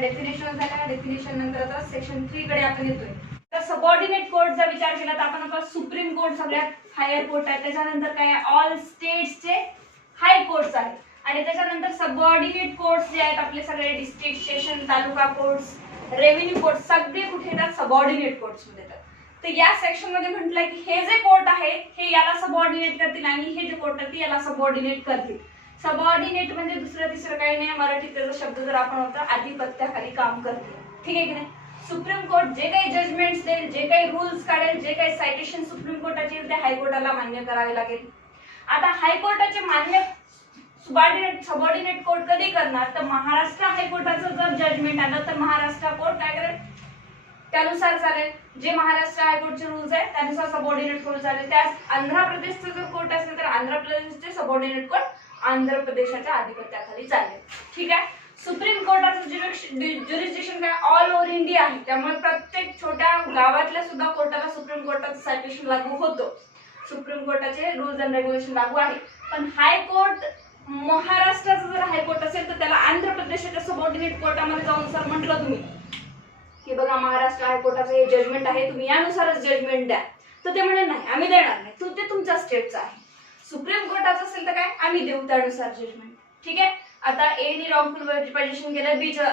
Definition झाल्या. Definition नंतर आता सेक्शन 3 कडे आपण येतोय. तर सबऑर्डिनेट कोर्टचा विचार केला तर आपण आता सुप्रीम कोर्ट सगळ्यात हायर कोर्ट आहे. त्याच्यानंतर काय ऑल स्टेट्सचे हाय कोर्ट्स आहेत आणि त्याच्यानंतर सबऑर्डिनेट कोर्ट्स जे आहेत आपले सगळे डिस्ट्रिक्ट, सेशन, तालुका कोर्ट्स, रेव्हेन्यू कोर्ट सगळे कुठे येतात? सबऑर्डिनेट कोर्ट्स मध्ये येतात. तर या सेक्शन मध्ये म्हटलंय की हे जे कोर्ट आहे हे याला सबऑर्डिनेट करतील आणि हे जे कोर्ट आहे याला सबऑर्डिनेट करतील. सबऑर्डिनेट म्हणजे दुसरं तिसरं काही नाही, मराठीत त्याचा शब्द जर आपण होता आधिपत्याखाली काम करते. ठीक आहे की नाही? सुप्रीम कोर्ट जे काही जजमेंट्स देईल, जे काही रूल्स काढेल, जे काही सायटेशन सुप्रीम कोर्टाचे ते हायकोर्टाला मान्य करावे लागेल. आता हायकोर्टाचे मान्य सबऑर्डिनेट कोर्ट कधी करणार? तर महाराष्ट्र हायकोर्टाचं जर जजमेंट आलं तर महाराष्ट्र कोर्ट काय करेल? त्यानुसार चालेल. जे महाराष्ट्र हायकोर्टचे रूल्स आहेत त्यानुसार सबऑर्डिनेट कोर्ट चालेल. त्यास आंध्र प्रदेशचं जर कोर्ट असेल तर आंध्र प्रदेशचे सबऑर्डिनेट कोर्ट आंध्र प्रदेशाच्या अधिपत्याखाली चालेल. ठीक आहे. सुप्रीम कोर्टाचं ज्युरिस्डिक्शन काय ऑल ओव्हर इंडिया आहे, त्यामुळे प्रत्येक छोट्या गावातल्या सुद्धा कोर्टाला सुप्रीम कोर्टाचं सायटेशन लागू होतं. सुप्रीम कोर्टाचे रूल्स अँड रेग्युलेशन लागू आहे. पण हायकोर्ट महाराष्ट्राचं जर हायकोर्ट असेल तर त्याला आंध्र प्रदेशाच्या सबऑर्डिनेट कोर्टामध्ये जाऊन सर म्हटलं तुम्ही की बघा महाराष्ट्र हायकोर्टाचं हे जजमेंट आहे, तुम्ही यानुसारच जजमेंट द्या, तर ते म्हणले नाही आम्ही देणार नाही, ते तुमच्या स्टेटचं आहे. सुप्रीम कोर्टाचं असेल तर काय आम्ही देऊ त्यानुसार जजमेंट. ठीक आहे. आता ए नी रॉंगफुल पोझिशन केलं बीच्या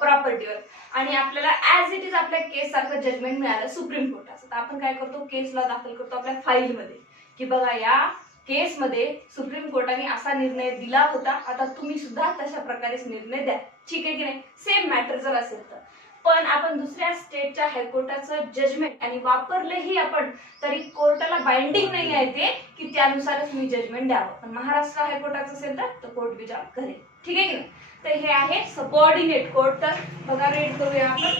प्रॉपर्टीवर आणि आपल्याला ऍज इट इज आपल्या केस सारखं जजमेंट मिळालं सुप्रीम कोर्टाचं. तर आपण काय करतो? केसला दाखल करतो आपल्या फाईलमध्ये की बघा या केसमध्ये सुप्रीम कोर्टाने असा निर्णय दिला होता, आता तुम्ही सुद्धा तशा प्रकारेच निर्णय द्या. ठीक आहे की नाही? सेम मॅटर जर असेल तर. पण आपण दुसऱ्या स्टेटच्या हायकोर्टाचं जजमेंट आणि वापरलेही आपण तरी कोर्टाला बाइंडिंग नाही आहे ते की त्यानुसारच मी जजमेंट द्यावं. पण महाराष्ट्र हायकोर्टाचं असेल तर कोर्ट विचार करेल. ठीक आहे की नाही? तर हे आहे सबऑर्डिनेट कोर्ट. तर बघा रेड करूया आपण.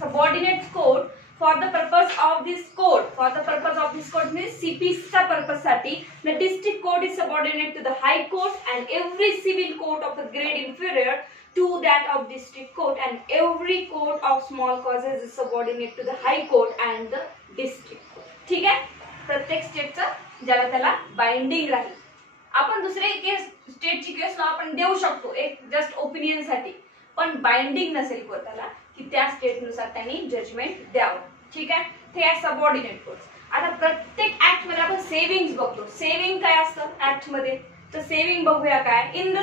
Subordinate court for the purpose of this court means CPC चा पर्पज साठी the district court is subordinate to the high court and every civil court of a grade inferior to that of district court and every court of small causes is subordinate to the high court and the district court. ठीक आहे. प्रत्येक स्टेटचं ज्याला त्याला binding राहील. आपण दुसरे केस स्टेटची केस आपण देऊ शकतो एक जस्ट ओपिनियन साठी, पण बाइंडिंग नसेल कोर्टाला की त्या स्टेटनुसार त्यांनी जजमेंट द्यावं. ठीक आहे. ते आहे सबऑर्डिनेट कोर्ट्स. आता प्रत्येक ऍक्ट मध्ये आपण सेव्हिंग्स बघतो. सेव्हिंग काय असतं ऍक्ट मध्ये? तर सेव्हिंग बघूया काय. In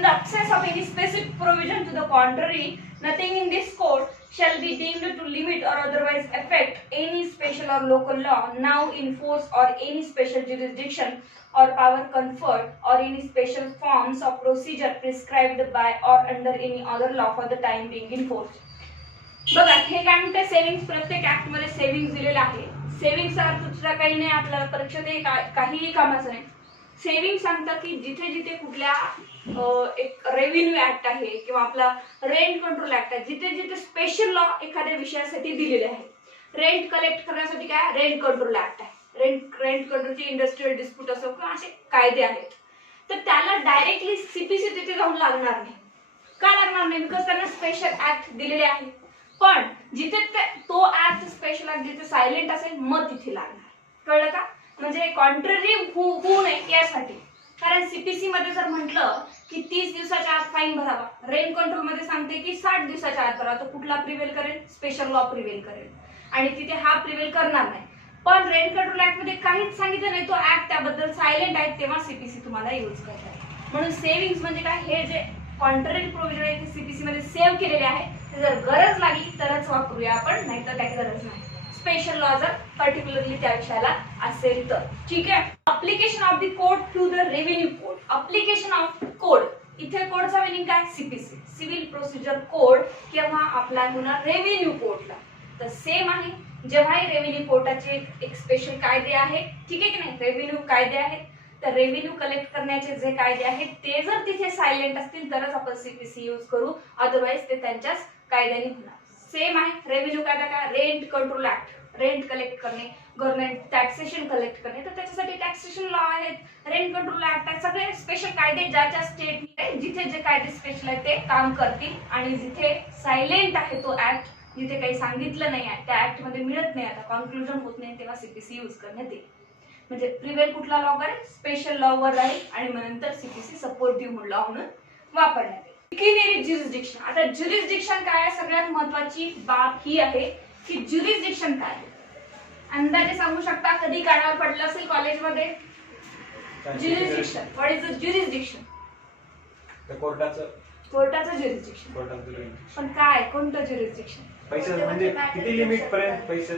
the absence of any specific provision to the contrary, nothing in this code shall be deemed to limit or otherwise affect any special or local law now in force or any special jurisdiction or power conferred or any special forms of procedure prescribed by or under any other law for the time being in force. बघा हे काय म्हणते? Savings. प्रत्येक act मध्ये savings दिलेला आहे. सेव्हिंग्सचा अर्थ दुसरा काही नाही, आपल्याला परीक्षेत काहीही कामाचं नाही. सेव्हिंग सांगतात की जिथे जिथे कुठल्या एक रेव्हेन्यू ऍक्ट आहे किंवा आपला रेंट कंट्रोल ऍक्ट आहे, जिथे जिथे स्पेशल लॉ एखाद्या विषयासाठी दिलेले आहे. रेंट कलेक्ट करण्यासाठी काय रेंट कंट्रोल ऍक्ट आहे. रेंट कंट्रोलची इंडस्ट्रियल डिस्प्यूट असो किंवा असे कायदे आहेत, तर त्याला डायरेक्टली सीपीसी तिथे जाऊन लागणार नाही. का लागणार नाही? बिकॉज त्यांना स्पेशल ऍक्ट दिलेले आहे. पण जिथे तो ऍक्ट स्पेशल ऍक्ट जिथे सायलेंट असेल मग तिथे लागणार. कळलं का? म्हणजे कॉन्ट्ररी होऊ नये यासाठी. कारण सीपीसी मध्ये जर म्हटलं की 30 दिवसाच्या आत फाईन भरावा, रेंट कंट्रोल मध्ये सांगते की 60 दिवसाच्या आत भरावा, तर कुठला प्रिव्हेल करेल? स्पेशल लॉ प्रिव्हेल करेल आणि तिथे हा प्रिव्हेल करणार नाही. पण रेंट कंट्रोल ऍक्ट मध्ये काहीच सांगितलं नाही, तो ऍक्ट त्याबद्दल सायलेंट आहे, तेव्हा सीपीसी तुम्हाला यूज करायचा आहे. म्हणून सेव्हिंग्स म्हणजे काय? हे जे कॉन्ट्ररी प्रोव्हिजन आहे ते सीपीसी मध्ये सेव्ह केलेले आहे. जर गरज लागली तरच वापरूया आपण, नाही तर काही गरज नाही. स्पेशल लॉ जर पर्टिक्युलरली त्या विषयाला असेल तर. ठीक आहे. Application of the code to the revenue code. Application of code, इथे कोडचा मिनिंग काय? सीपीसी, सिव्हिल प्रोसिजर कोड, केव्हा अप्लाय होणार? रेव्हेन्यू कोडला. तर सेम आहे. जेव्हाही रेव्हेन्यू कोर्टाचे एक स्पेशल कायदे आहेत, ठीक आहे की नाही, रेव्हेन्यू कायदे आहेत, तर रेव्हेन्यू कलेक्ट करण्याचे जे कायदे आहेत ते जर तिथे सायलेंट असतील तरच आपण सीपीसी यूज करू, अदरवाइज ते त्यांच्याच कायद्याने होणार. सेम आहे. रेव्हेन्यू कायदा काय? Rent control act, rent collect करणे, गव्हर्नमेंट टॅक्सेशन कलेक्ट करणे, तर त्याच्यासाठी टॅक्सेशन लॉ आहेत, रेंट कंट्रोल ऍक्ट आहेत, सगळे स्पेशल कायदे ज्याच्या स्टेटने जिथे जे कायदे स्पेशल आहेत ते काम करतील. आणि जिथे सायलेंट आहे तो ऍक्ट, जिथे काही सांगितलं नाही आहे त्या ऍक्ट मध्ये मिळत नाही, आता कॉन्क्लुजन होत नाही, तेव्हा सीपीसी यूज करण्यात येईल. म्हणजे प्रिव्हेल कुठला लॉ करेल? स्पेशल लॉ वर राहील आणि मग नंतर सीपीसी सपोर्टिव्ह लॉ म्हणून वापरण्यात येईल. पिक्युनियरी ज्युरिसडिक्शन. आता ज्युरिसडिक्शन काय आहे, सगळ्यात महत्वाची बाब ही आहे की ज्युरिसडिक्शन काय आहे. अंदाजे सांगू शकता, कधी कानावर पडलं असेल कॉलेजमध्ये jurisdiction. What is the jurisdiction? कोर्टाचं ज्युरिसडिक्शन. पण काय, कोणतं ज्युरिसडिक्शन? पैसे म्हणजे किती लिमिट पर्यंत पैसे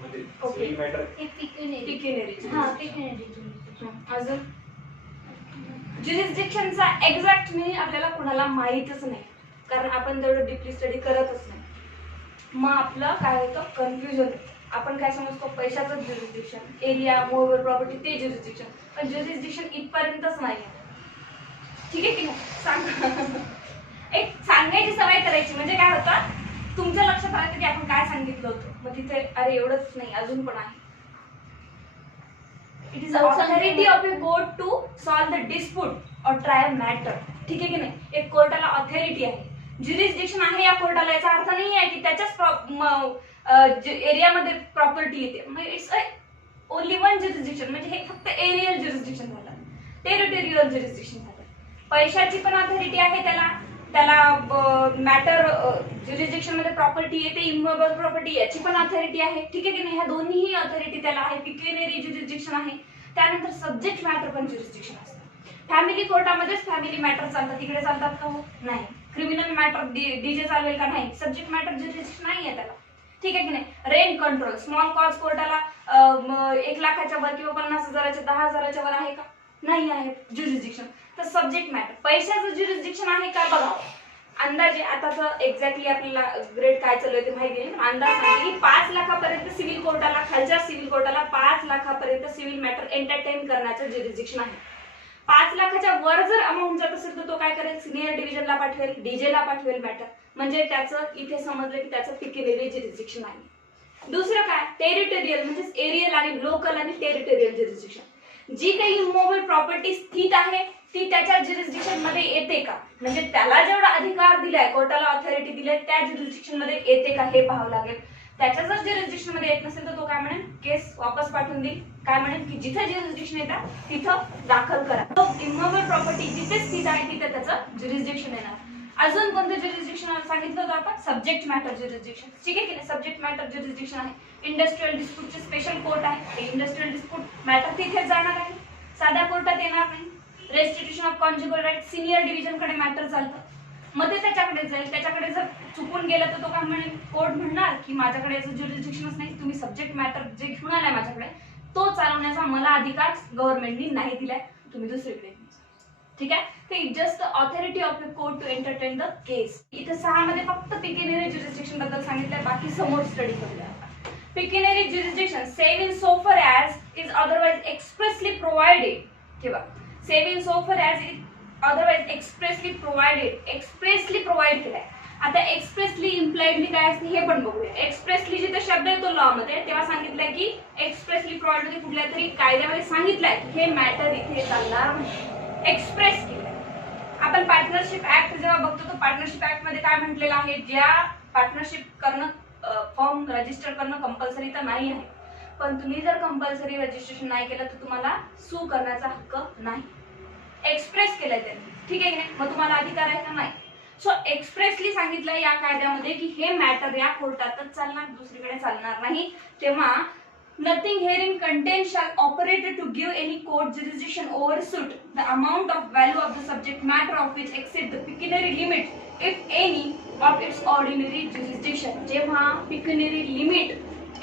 म्हणजे ओके, मॅटर. पिक्युनियरी. अजून ज्युरिसडिक्शनचा एक्झॅक्ट मीनिंग आपल्याला कुणाला माहीतच नाही, कारण आपण तेवढं डीपली स्टडी करतच नाही. मग आपलं काय होतं, कन्फ्युजन होतं. आपण काय समजतो, पैशाचं ज्युरिसडिक्शन, एरिया, मूव्हेबल प्रॉपर्टी ते ज्युरिसडिक्शन, पण ज्युरिसडिक्शन इथपर्यंतच नाही. ठीक आहे की नाही? सांग. एक सांगायची सवय करायची, म्हणजे काय होतं, तुमच्या लक्षात राहतं की आपण काय सांगितलं होतं, मग तिथे अरे एवढंच नाही, अजून पण आहे. It is authority of a court to solve the dispute और ट्राय अ मॅटर. ठीक आहे की नाही? एक कोर्टाला ऑथॉरिटी आहे, ज्युरिसडिक्शन आहे या कोर्टाला. याचा अर्थ नाही आहे की त्याच्याच एरियामध्ये प्रॉपर्टी येते. म्हणजे इट्स ओनली वन ज्युरिसडिक्शन, म्हणजे हे फक्त एरियल ज्युरिसडिक्शन झालं, टेरिटोरियल ज्युरिसडिक्शन झालं. पैशाची पण ऑथॉरिटी आहे त्याला मॅटर ज्युरिसडिक्शन मध्ये प्रॉपर्टी येते, इमूव्हेबल प्रॉपर्टी याची पण ऑथॉरिटी आहे. ठीक आहे की नाही? ह्या दोन्हीही ऑथॉरिटी त्याला आहे. पिक्युनियरी ज्युरिसडिक्शन आहे. त्यानंतर सब्जेक्ट मॅटर पण ज्युरिसडिक्शन असतं. फॅमिली कोर्टामध्येच फॅमिली मॅटर चालतात, तिकडे चालतात का? हो, नाही. क्रिमिनल मॅटर डीजे चालवेल का? नाही. सब्जेक्ट मॅटर ज्युरिसडिक्शन नाही आहे त्याला. ठीक आहे की नाही? रेंट कंट्रोल, स्मॉल कॉज कोर्टाला 1 लाखाच्या वर किंवा 50,000च्या 10,000च्या वर आहे का? नाही आहे ज्युरिसडिक्शन. तर सब्जेक्ट मॅटर. पैशाचं ज्युरिसडिक्शन आहे का बघावं. अंदाजे आता एक्झॅक्टली आपल्याला ग्रेड काय चालू आहे ते माहिती नाही, पण अंदाज सांगते की 5 लाखापर्यंत सिव्हिल कोर्टाला, खालच्या सिव्हिल कोर्टाला 5 लाखापर्यंत सिव्हिल मॅटर एंटरटेन करण्याचं ज्युरिसडिक्शन आहे. 5 लाखाच्या वर जर अमाऊंट जात असेल तर तो काय करेल, सिनियर डिव्हिजनला पाठवेल, डीजेला पाठवेल मॅटर. म्हणजे त्याचं इथे समजलं की त्याचं पिक्युनियरी ज्युरिसडिक्शन आहे. दुसरं काय, टेरिटोरियल, म्हणजे एरियल आणि लोकल आणि टेरिटोरियल ज्युरिसडिक्शन. जी काही इमूव्हेबल प्रॉपर्टी स्थित आहे ती त्याच्या ज्युरिसडिक्शन मध्ये येते का, म्हणजे त्याला जेवढा अधिकार दिलाय, कोर्टाला ऑथॉरिटी दिलाय, त्या ज्युरिसडिक्शन मध्ये येते का हे पाहावं लागेल. त्याच्या जर ज्युरिसडिक्शन मध्ये येत नसेल तर तो काय म्हणेल, केस वापस पाठवून देईल. काय म्हणेल की जिथे ज्युरिसडिक्शन येतात तिथं दाखल करा. तो इमूव्हेबल प्रॉपर्टी जिथे स्थित आहे तिथे त्याचं ज्युरिसडिक्शन येणार. अजून कोणतं ज्युरिसडिक्शन सांगितलं होतं आपण, सब्जेक्ट मॅटर ज्युरिसडिक्शन. ठीक आहे की नाही? सब्जेक्ट मॅटर ज्युरिसडिक्शन आहे. इंडस्ट्रियल डिस्प्यूटचे स्पेशल कोर्ट आहे, इंडस्ट्रियल डिस्प्यूट मॅटर तिथेच जाणार आहे, साध्या कोर्टात येणार नाही. Restitution of conjugal right senior division कडे मॅटर चालतं, मग ते त्याच्याकडे जाईल. त्याच्याकडे जर चुकून गेलं तर तो काय म्हणेल, कोर्ट म्हणणार की माझ्याकडे याचं ज्युरिसडिक्शनच नाही, तुम्ही सब्जेक्ट मॅटर जे घेऊन आलाय माझ्याकडे तो चालवण्याचा मला अधिकार गव्हर्नमेंटनी नाही दिलाय, तुम्ही दुसरीकडे. ठीक आहे? ते just authority of the court to entertain the case. इथे 6 मध्ये फक्त पिक्युनियरी ज्युरिसडिक्शन बद्दल सांगितलंय, बाकी समोर स्टडी करूया. Pecuniary jurisdiction save in so far as is otherwise expressly provided. किंवा save in so far as is otherwise expressly provided, expressly provide केलाय. आता एक्सप्रेसली इम्प्लाइडली काय असते हे पण बघूया. एक्सप्रेसली जिथे शब्द येतो लॉ मध्ये तेव्हा सांगितलंय की एक्सप्रेसली प्रोव्हाइड मध्ये कुठल्या तरी कायद्यामध्ये सांगितलंय की हे मॅटर इथे चालणार नाही, एक्सप्रेस केलंय. आपण पार्टनरशिप ऍक्ट जेव्हा बघतो तो पार्टनरशिप ऍक्ट मध्ये काय म्हटलेलं आहे, ज्या पार्टनरशिप करणं, फॉर्म रजिस्टर करणं कंपल्सरी तर नाही आहे, पण तुम्ही जर कंपल्सरी रजिस्ट्रेशन नाही केलं तर तुम्हाला सू करण्याचा हक्क नाही. एक्सप्रेस केलंय त्यांनी. ठीक आहे की नाही? मग तुम्हाला अधिकार आहे का? नाही. सो एक्सप्रेसली सांगितलं या कायद्यामध्ये की हे मॅटर या कोर्टातच चालणार, दुसरीकडे चालणार नाही. तेव्हा nothing herein contained shall operate to give any court jurisdiction over suit the amount of value of the subject matter of which exceed the pecuniary limit if any of its ordinary jurisdiction. जेव्हा pecuniary limit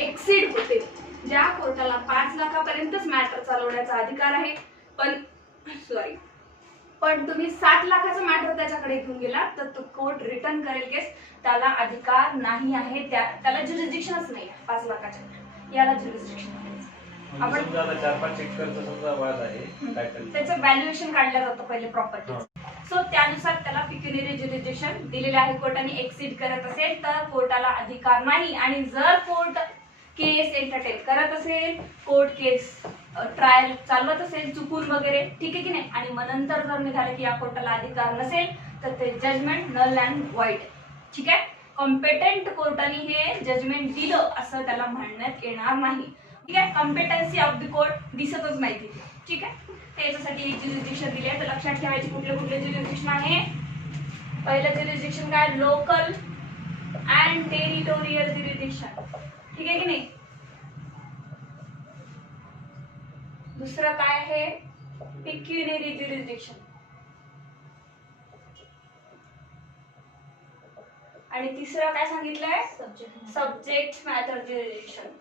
exceed होते, ज्या कोर्टाला 5 लाखापर्यंतच matter चालवण्याचा अधिकार आहे, पण तुम्ही 7 लाखाचं मॅटर त्याच्याकडे घेऊन गेला तर तो कोर्ट रिटर्न करेल केस, त्याला अधिकार नाही आहे, त्याला ज्युरिसडिक्शनच नाही 5 लाखाच्या. याला ज्युरिसडिक्शन आहे. आपण 4-5 एकरचा समजा वाद आहे, त्याचं व्हॅल्युएशन काढलं जातं पहिले प्रॉपर्टी. सो त्यानुसार त्याला पिक्युनियरी ज्युरिसडिक्शन दिलेले आहे. कोर्टाने एक्सीड करत असेल तर कोर्टाला अधिकार नाही, आणि जर कोर्ट केस एंटरटेन करत असेल, कोर्ट केस ट्रायल चालवत असेल चुकून वगैरे, ठीक आहे की नाही, आणि मग नंतर जर निघालं की या कोर्टाला अधिकार नसेल तर ते जजमेंट नल अँड व्हाईड. ठीक आहे? कॉम्पिटंट कोर्टाने हे जजमेंट दिलं असं त्याला म्हणण्यात येणार नाही. ठीक आहे? कॉम्पिटन्सी ऑफ द कोर्ट दिसतच नाही तिथे. ठीक आहे? त्याच्यासाठी ज्युरिसडिक्शन दिले तर लक्षात ठेवायचे कुठले कुठले ज्युरिसडिक्शन आहे. पहिलं ज्युरिस्डिक्शन काय, लोकल अँड टेरिटोरियल ज्युरिस्डिक्शन, ठीक आहे की नाही. दुसरं काय आहे, पिक्युनियरी ज्युरिस्डिक्शन. आणि तिसरं काय सांगितलंय, सब्जेक्ट मॅटर ज्युरिस्डिक्शन.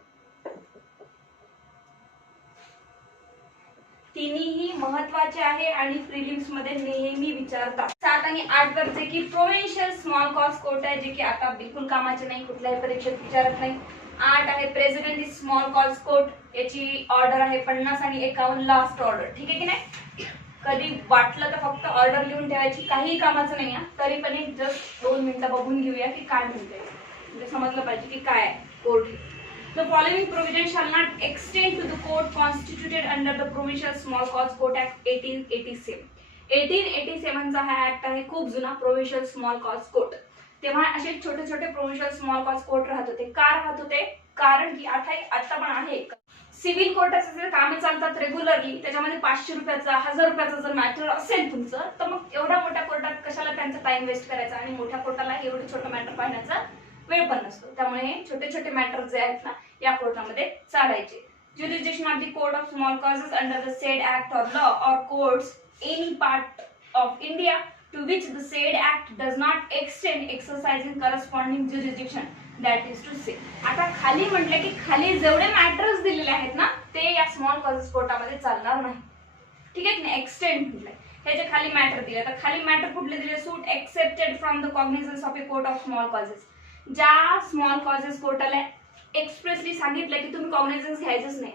तिन्ही महत्वाचे आहे आणि प्रिलिम्स मध्ये नेहमी विचारतात. 7 आणि 8 वर जे की प्रोव्हिन्शियल स्मॉल कॉज कोर्ट आहे, जे की आता बिलकुल कामाचे नाही, कुठल्याही परीक्षेत विचारत नाही. 8 आहे president is small cause court, याची ऑर्डर आहे 50 आणि 51 लास्ट ऑर्डर, ठीक आहे की नाही. कधी वाटलं तर फक्त ऑर्डर लिहून ठेवायची, काही कामाचं नाही. तरी पण एक जस्ट 2 मिनिटं बघून घेऊया की काय म्हणते, म्हणजे समजलं पाहिजे की काय court. The following provision shall not extend to the court constituted under the Provincial Small Cause Court Act 1887. 1887 चा हा ऍक्ट आहे, खूप जुना, प्रोव्हिन्शियल स्मॉल कॉज कोर्ट. तेव्हा असे छोटे छोटे प्रोव्हिन्शियल स्मॉल कॉज कोर्ट राहत होते. का राहत होते, कारण की आता पण आहे सिव्हिल कोर्टाचे जे कामे चालतात रेग्युलरली, त्याच्यामध्ये 500 रुपयाचा 1000 रुपयाचा जर मॅटर असेल तुमचं, तर मग एवढ्या मोठ्या कोर्टात कशाला त्यांचा टाइम वेस्ट करायचा, आणि मोठ्या कोर्टाला एवढं छोटं मॅटर पाहण्याचा वेळ पण नसतो. त्यामुळे छोटे छोटे मॅटर जे आहेत ना, या कोर्टामध्ये चालायचे. Jurisdiction of the court of small causes under the said act or law or courts any part of India to which the said act does not extend exercising corresponding jurisdiction, that is to say. आता खाली म्हटलं की खाली जेवढे matters दिलेले आहेत ना, ते या स्मॉल कॉजेस कोर्टामध्ये चालणार नाही, ठीक आहे. एक्सटेंड म्हटलंय, हे जे खाली मॅटर दिले, तर खाली मॅटर कुठले दिले, suit excepted from the cognizance of a court of small causes. ज्या स्मॉल कॉजेस कोर्टाला एक्सप्रेसली सांगितलं की तुम्ही कॉग्निझन्स घ्यायचंच नाही,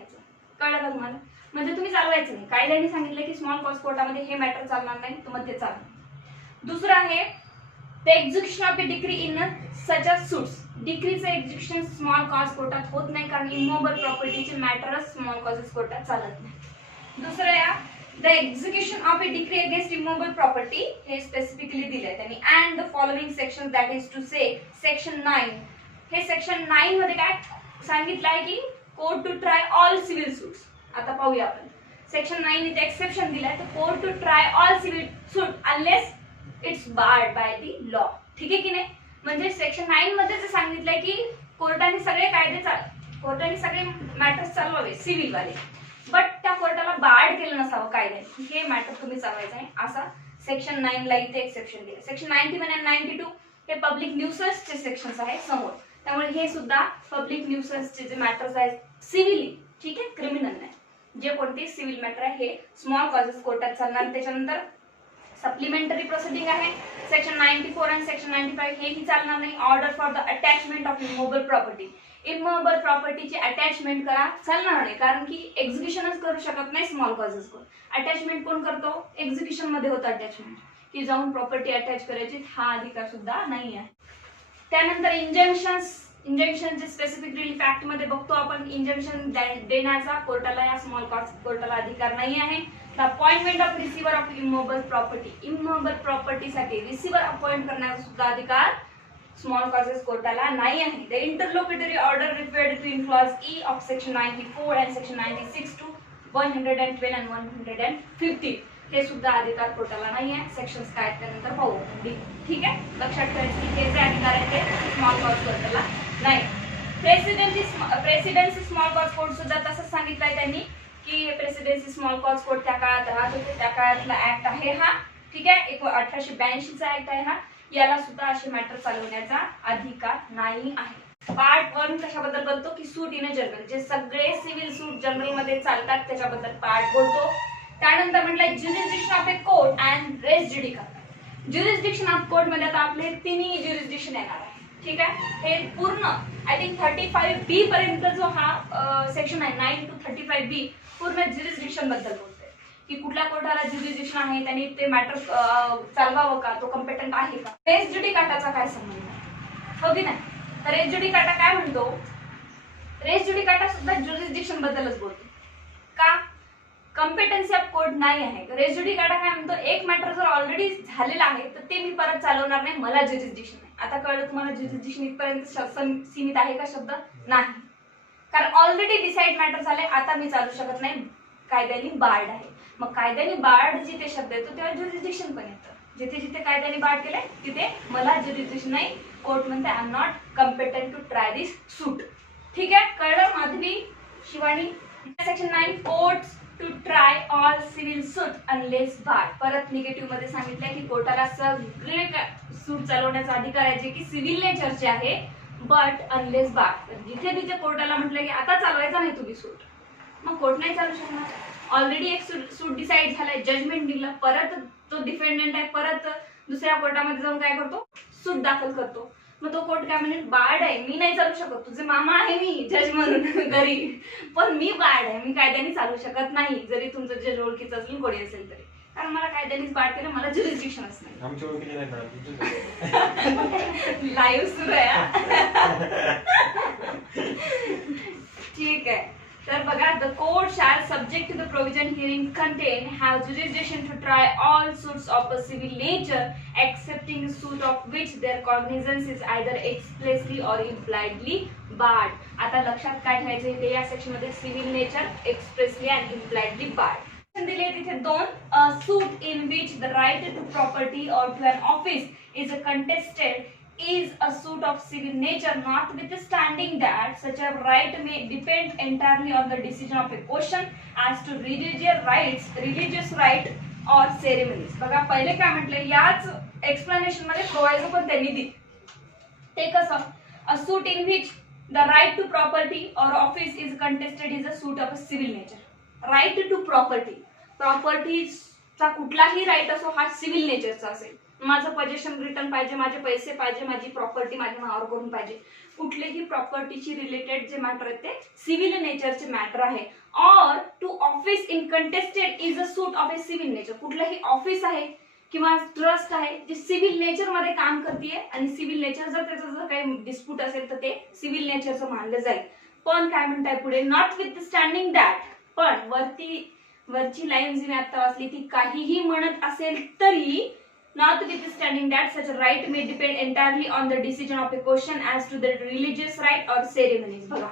कळलं का तुम्हाला, म्हणजे तुम्ही चालवायचं नाही. कायद्याने सांगितलं की स्मॉल कॉज कोर्टामध्ये हे मॅटर चालणार नाही, तर मग ते चालणार. दुसरं आहे the execution of a decree in such a suits. डिक्रीचं एक्झिक्युशन स्मॉल कॉज कोर्टात होत नाही, कारण इमोबल प्रॉपर्टीचे मॅटरच स्मॉल कॉजेस कोर्टात चालत नाही. दुसरं आहे the execution of a decree against immovable property, हे स्पेसिफिकली दिलंय त्यांनी. And the following section, that is to say section 9. हे सेक्शन 9 मध्ये काय सांगितलं आहे की court to try all civil suits. आता पाहूया आपण सेक्शन 9 इथे एक्सेप्शन दिलाय, तर court to try all civil suit unless it's barred by the law, ठीक आहे की नाही. म्हणजे सेक्शन 9 मध्ये जे सांगितलंय की कोर्टाने सगळे कोर्टाने सगळे मॅटर्स चालवावे सिव्हिल वाले, बट त्या कोर्टाला बार्ड केलं नसावं कायद्याने, हे मॅटर तुम्ही चालवायचं आहे, असा सेक्शन 9 ला इथे एक्सेप्शन दिलं. सेक्शन 91 आणि 92 हे पब्लिक न्यूसन्सचे सेक्शन्स आहेत समोर, त्यामुळे हे सुद्धा पब्लिक न्यूसन्सचे जे मॅटर्स आहेत सिव्हिली, ठीक आहे, क्रिमिनल नाही, जे कोणते सिव्हिल मॅटर आहे हे स्मॉल कॉजेस कोर्टात चालणार. त्याच्यानंतर सप्लिमेंटरी प्रोसिडिंग आहे सेक्शन 94 आणि सेक्शन 95, हेही चालणार नाही. Order for the attachment of immovable property, immovable प्रॉपर्टीची अटॅचमेंट करा, चालणार नाही, कारण की एक्झिक्युशनच करू शकत नाही स्मॉल कॉजेस कोर्ट. अटॅचमेंट कोण करतो, एक्झिक्युशन मध्ये होतं अटॅचमेंट, की जाऊन प्रॉपर्टी अटॅच करायची, हा अधिकार सुद्धा नाही आहे. त्यानंतर इंजंक्शनचे स्पेसिफिक रिलीफ ऍक्ट मध्ये बघतो आपण, इंजंक्शन देण्याचा कोर्टाला, या स्मॉल कॉज कोर्टाला अधिकार नाही आहे. The appointment of receiver of immovable property, immovable प्रॉपर्टीसाठी रिसिव्हर अपॉइंट करण्याचा सुद्धा अधिकार स्मॉल कॉजेस कोर्टाला नाही आहे. The interlocutory order referred to in clause E of section 94 and section 96 to 112 and 115, हे सुद्धा अधिकार कोर्टाला नाही आहे. सेक्शन्स काय त्यानंतर पाहू, ठीक आहे. लक्षात ठेवायचं की हे जे अधिकार आहे ते स्मॉल कॉज कोर्टाला नाही. प्रेसिडेन्सी स्मॉल कॉज कोर्ट सुद्धा तसंच सांगितलंय त्यांनी की प्रेसिडेन्सी स्मॉल कॉज कोर्ट त्या काळात राहत होते, त्या काळातला ऍक्ट आहे हा, ठीक आहे. 1882 चा ऍक्ट आहे हा, याला सुद्धा असे मॅटर चालवण्याचा अधिकार नाही आहे. पार्ट 1 कशाबद्दल बोलतो की सूट इन जनरल, जे सगळे सिव्हिल सूट जनरल मध्ये चालतात त्याच्याबद्दल पार्ट बोलतो. त्यानंतर म्हटलंय jurisdiction of a court and res judicata. Jurisdiction of court मध्ये आता आपले तिन्ही ज्युरिस्डिक्शन येणार आहे, ठीक आहे. हे पूर्ण आय थिंक 35B पर्यंत जो हा सेक्शन आहे 9 to 35B पूर्ण ज्युरिस्डिक्शन बद्दल बोलतोय की कुठल्या कोर्टाला ज्युरिस्डिक्शन आहे, त्यांनी ते मॅटर चालवावं का, तो कॉम्पिटंट आहे का. रेस ज्युडिकाटाचा काय संबंध, हो की नाही. तर रेस ज्युडिकाटा काय म्हणतो, रेस ज्युडिकाटा सुद्धा ज्युरिस्डिक्शन बद्दलच बोलतो. का, कॉम्पिटन्सी ऑफ कोर्ट नाही आहे. रेस ज्युडिकाटा काय म्हणतो, एक मॅटर जर ऑलरेडी झालेला आहे तर ते मी परत चालवणार नाही, मला ज्युरिस्डिक्शन आहे. आता कळलं तुम्हाला ज्युरिस्डिक्शन इथपर्यंत सीमित आहे का शब्द, नाही, कारण ऑलरेडी डिसाइड मॅटर झाले, आता मी चालू शकत नाही, कायद्याने बार्ड आहे. मग कायद्याने बार्ड जिथे शब्द येतो तेव्हा ज्युरिस्डिक्शन पण येतं, जिथे जिथे कायद्याने बाड केलंय तिथे मला ज्युरिडिक्शन नाही. कोर्ट म्हणते I am not competent to try this suit. ठीक आहे, कळलं Madhavi, Shivani? Section 9 courts to try all civil suit unless bar. परत निगेटिव्ह मध्ये सांगितलंय की कोर्टाला सगळे सूट चालवण्याचा अधिकार आहे जे की सिव्हिल नेचरचे आहे, बट अनलेस बार. जिथे तिथे कोर्टाला म्हटलं की आता चालवायचा नाही तुम्ही सूट, मग कोर्ट नाही चालू शकणार. ऑलरेडी एक सूट डिसाईड झालाय, जजमेंट निघलं, परत तो डिफेंडंट आहे परत दुसऱ्या कोर्टामध्ये जाऊन काय करतो, सूट दाखल करतो. मग तो कोर्ट काय म्हणेल, बाड आहे, मी नाही चालू शकत. तुझे मामा आहे मी जज म्हणून घरी, पण मी बाड आहे, मी कायद्याने चालू शकत नाही, जरी तुमचं जज ओळखीचं असेल कोणी असेल तरी, कारण मला कायद्यानेच बाड केलं, मला ज्युरिडिक्शनच नाही. आमच्या ओळखीचे नाही मॅडम, लाईव्ह सुरू आहे. ठीक आहे, तर बघा, the court shall subject to the provision herein contain have jurisdiction to try all suits of a civil nature excepting suit of which their cognizance is either expressly or impliedly barred. आता लक्षात काय ठेवायचं इथे या section मध्ये, civil nature, expressly and impliedly barred. दिले तिथे दोन, suit in which the right to property or to an office is contested is a suit of civil nature, notwithstanding that such a right may depend entirely on the decision of a question as to religious right or ceremonies. बघा पहिले काय म्हटलं, याच explanation मध्ये प्रोव्हाइजो पण त्यांनी दिली. ते कसं, a suit in which the right to property or office is contested is a suit of a civil nature. Right to property, प्रॉपर्टीचा कुठलाही राईट असो हा सिव्हिल नेचरचा असेल. माझं पोजेशन रिटर्न पाहिजे, माझे पैसे पाहिजे, माझी प्रॉपर्टी माझ्या नावावर करून पाहिजे. कुठलेही प्रॉपर्टीची रिलेटेड जे मॅटर आहे ते सिव्हिल नेचरचे मॅटर आहे. Or to office in contested is a suit of a civil nature. कुठलंही ऑफिस आहे किंवा ट्रस्ट आहे जे सिव्हिल नेचर मध्ये काम करते आणि सिव्हिल नेचर जर त्याचं जर काही डिस्प्यूट असेल तर ते सिव्हिल नेचरचं मानलं जाईल. पण काय म्हणताय पुढे, नॉट विथ स्टँडिंग दॅट, पण वरची लाईन जी मी आता वाचली ती काहीही म्हणत असेल तरी, notwithstanding that such a right may depend entirely on the decision of a question as to the religious right or ceremonies. बघा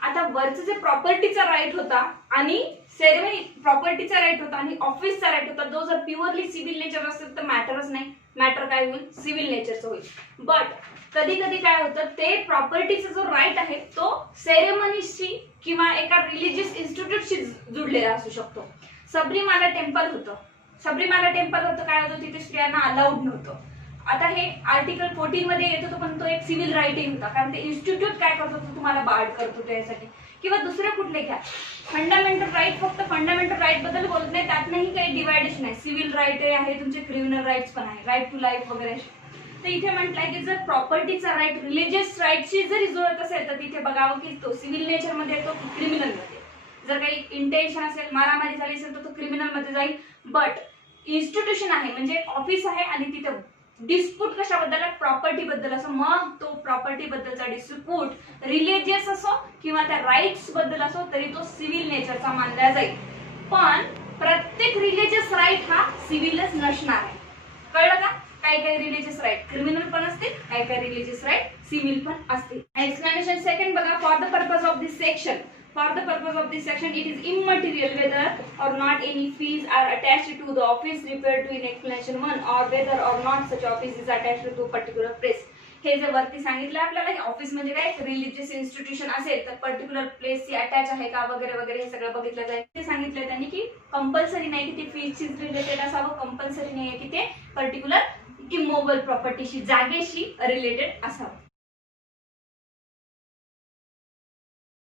आता वरचं जे प्रॉपर्टीचा राईट होता आणि सेरेमनी प्रॉपर्टीचा राईट होता आणि ऑफिसचा राईट होता, तो जर प्युअरली सिव्हिल नेचर असेल तर मॅटरच नाही, मॅटर काय होईल, सिव्हिल नेचरचं होईल. बट कधी कधी काय होतं, ते प्रॉपर्टीचा जो राईट आहे तो सेरेमनीशी किंवा एका रिलिजियस इन्स्टिट्यूटशी जुडलेला असू शकतो. सबरीमाला टेम्पल होतं, काय होतं, तिथे स्त्रियांना अलाउड नव्हतं. आता हे आर्टिकल 14 मध्ये येत होतं, पण तो एक सिव्हिल राईटही होता, कारण ते इन्स्टिट्यूट काय करत होतं, तुम्हाला बार्ड करत होतं यासाठी. किंवा दुसरे कुठले घ्या, फंडामेंटल राईट, फक्त फंडामेंटल राईट बद्दल बोलत नाही, त्यातनंही काही डिवायडेशन आहे. सिव्हिल राईट आहे, तुमचे क्रिमिनल राईट्स पण आहे, राईट टू लाईफ वगैरे. तर इथे म्हटलंय की जर प्रॉपर्टीचा राईट रिलिजियस राईटशी जरी जुळत असेल तर तिथे बघावं की तो सिव्हिल नेचर मध्ये येतो की क्रिमिनल मध्ये. जर काही इंटेन्शन असेल, मारामारी झाली असेल तर तो क्रिमिनल मध्ये जाईल. बट इन्स्टिट्यूशन आहे म्हणजे ऑफिस आहे आणि तिथे डिस्प्यूट कशाबद्दल, प्रॉपर्टी बद्दल असो, मग तो प्रॉपर्टी बद्दलचा डिस्प्यूट रिलिजियस असो किंवा त्या राईट्स बद्दल असो तरी तो सिव्हिल नेचरचा मानला जाईल. पण प्रत्येक रिलिजियस राईट हा सिव्हिलच नसणार आहे. कळलं का? काही काही रिलिजियस राईट क्रिमिनल पण असतील, काही काही रिलिजियस राईट सिव्हिल पण असतील. एक्सप्लेनेशन सेकंड बघा, for the purpose of this section, it is immaterial whether or not any fees are attached to the office referred to in explanation 1 or whether or not such office is attached to a particular place. हे जे वरती सांगितलं आपल्याला, office म्हणजे काय, religious institution असेल तर particular प्लेसशी attach आहे का वगैरे वगैरे हे सगळं बघितलं जाईल. ते सांगितलं त्यांनी की कंपल्सरी नाही की ते फीजशी रिलेटेड असावं, कंपल्सरी नाही आहे की ते पर्टिक्युलर इमोबल प्रॉपर्टीशी, जागेशी रिलेटेड असावं.